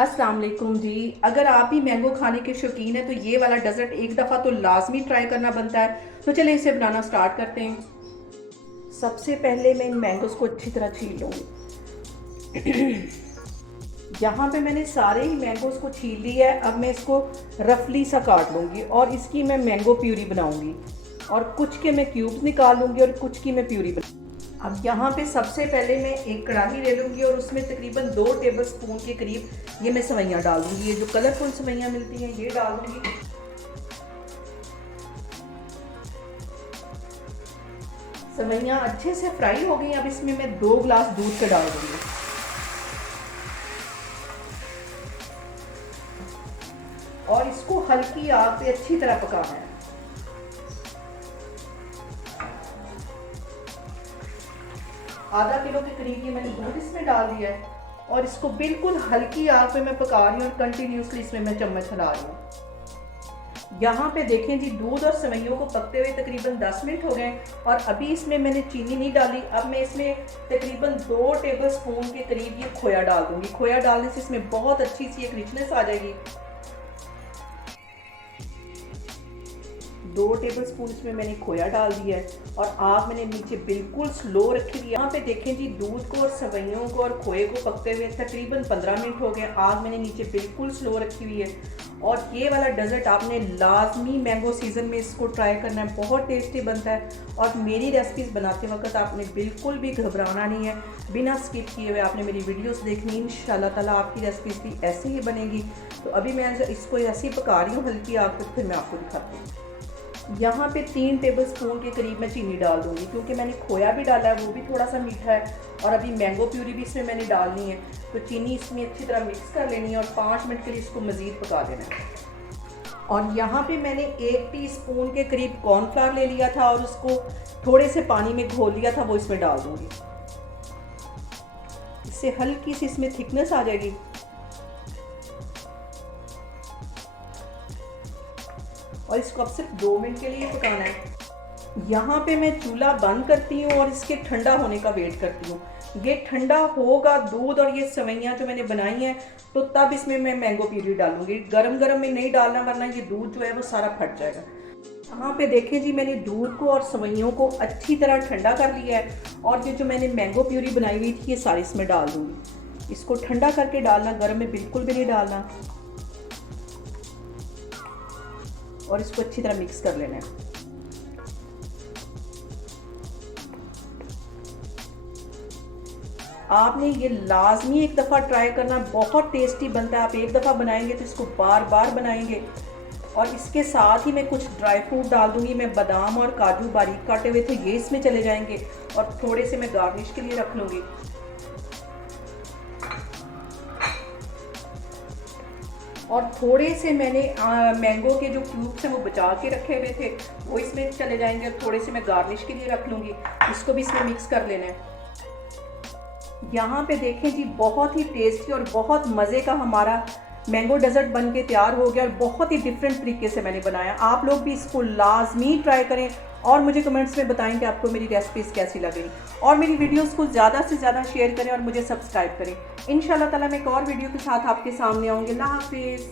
अस्सलाम वालेकुम जी। अगर आप भी मैंगो खाने के शौकीन हैं तो ये वाला डेज़र्ट एक दफ़ा तो लाजमी ट्राई करना बनता है। तो चलिए इसे बनाना स्टार्ट करते हैं। सबसे पहले मैं इन मैंगोज़ को अच्छी तरह छील लूँगी। यहाँ पे मैंने सारे ही मैंगोज़ को छील लिया है। अब मैं इसको रफली सा काट लूँगी और इसकी मैं मैंगो प्यूरी बनाऊँगी। और कुछ के मैं क्यूब्स निकाल लूँगी और कुछ की मैं प्यूरी बना। अब यहाँ पे सबसे पहले मैं एक कढ़ाई ले लूँगी और उसमें तकरीबन 2 टेबलस्पून के करीब ये मैं सेवइयाँ डाल दूँगी। ये जो कलरफुल सेवइयाँ मिलती हैं ये डाल दूँगी। सेवइयाँ अच्छे से फ्राई हो गई। अब इसमें मैं 2 गिलास दूध का डाल दूँगी और इसको हल्की आग पे अच्छी तरह पकाना है। आधा किलो के करीब ये मैंने दूध इसमें डाल दिया है और इसको बिल्कुल हल्की आग पे मैं पका रही हूँ और कंटिन्यूसली इसमें मैं चम्मच हिला रही हूँ। यहाँ पे देखें जी, दूध और सेवइयों को पकते हुए तकरीबन 10 मिनट हो गए और अभी इसमें मैंने चीनी नहीं डाली। अब मैं इसमें तकरीबन 2 टेबलस्पून के करीब ये खोया डाल दूंगी। खोया डालने से इसमें बहुत अच्छी सी एक रिचनेस आ जाएगी। 2 टेबलस्पून इसमें मैंने खोया डाल दिया है और आग मैंने नीचे बिल्कुल स्लो रखी हुई है। यहाँ पे देखें जी, दूध को और सेवइयों को और खोए को पकते हुए तकरीबन 15 मिनट हो गए। आग मैंने नीचे बिल्कुल स्लो रखी हुई है और ये वाला डेजर्ट आपने लाजमी मैंगो सीज़न में इसको ट्राई करना है। बहुत टेस्टी बनता है और मेरी रेसिपीज़ बनाते वक्त आपने बिल्कुल भी घबराना नहीं है। बिना स्किप किए हुए आपने मेरी वीडियोस देखनी। इंशाल्लाह ताला आपकी रेसिपीज़ भी ऐसे ही बनेगी। तो अभी मैं इसको ऐसे ही पका रही हूँ हल्की आग पर, फिर मैं आपको दिखाती हूँ। यहाँ पे 3 टेबलस्पून के करीब मैं चीनी डाल दूँगी क्योंकि मैंने खोया भी डाला है, वो भी थोड़ा सा मीठा है और अभी मैंगो प्यूरी भी इसमें मैंने डालनी है। तो चीनी इसमें अच्छी तरह मिक्स कर लेनी है और 5 मिनट के लिए इसको मज़ीद पका देना है। और यहाँ पे मैंने 1 टीस्पून के करीब कॉर्नफ्लावर ले लिया था और उसको थोड़े से पानी में घोल लिया था, वो इसमें डाल दूँगी। इससे हल्की सी इसमें थिकनेस आ जाएगी। और इसको अब सिर्फ 2 मिनट के लिए पकाना है। यहाँ पे मैं चूल्हा बंद करती हूँ और इसके ठंडा होने का वेट करती हूँ। ये ठंडा होगा दूध और ये सेवइयाँ जो मैंने बनाई हैं, तो तब इसमें मैं मैंगो प्यूरी डालूंगी। गरम गरम में नहीं डालना वरना ये दूध जो है वो सारा फट जाएगा। यहाँ पे देखें जी, मैंने दूध को और सेवइयों को अच्छी तरह ठंडा कर लिया है और ये जो मैंने मैंगो प्यूरी बनाई हुई थी ये सारी इसमें डाल दूँगी। इसको ठंडा करके डालना, गर्म में बिल्कुल भी नहीं डालना। और इसको अच्छी तरह मिक्स कर लेना है। आपने ये लाजमी एक दफ़ा ट्राई करना, बहुत टेस्टी बनता है। आप एक दफ़ा बनाएंगे तो इसको बार बार बनाएंगे। और इसके साथ ही मैं कुछ ड्राई फ्रूट डाल दूंगी। मैं बादाम और काजू बारीक काटे हुए थे, ये इसमें चले जाएंगे और थोड़े से मैं गार्निश के लिए रख लूँगी। और थोड़े से मैंने मैंगो के जो क्यूब्स हैं वो बचा के रखे हुए थे, वो इसमें चले जाएंगे और थोड़े से मैं गार्निश के लिए रख लूँगी। इसको भी इसमें मिक्स कर लेना है। यहाँ पे देखें जी, बहुत ही टेस्टी और बहुत मज़े का हमारा मैंगो डेजर्ट बन के तैयार हो गया और बहुत ही डिफरेंट तरीके से मैंने बनाया। आप लोग भी इसको लाजमी ट्राई करें और मुझे कमेंट्स में बताएं कि आपको मेरी रेसिपीज़ कैसी लगी। और मेरी वीडियोस को ज़्यादा से ज़्यादा शेयर करें और मुझे सब्सक्राइब करें। इंशाल्लाह ताला मैं एक और वीडियो के साथ आपके सामने आऊँगी। अल्लाह हाफिज़।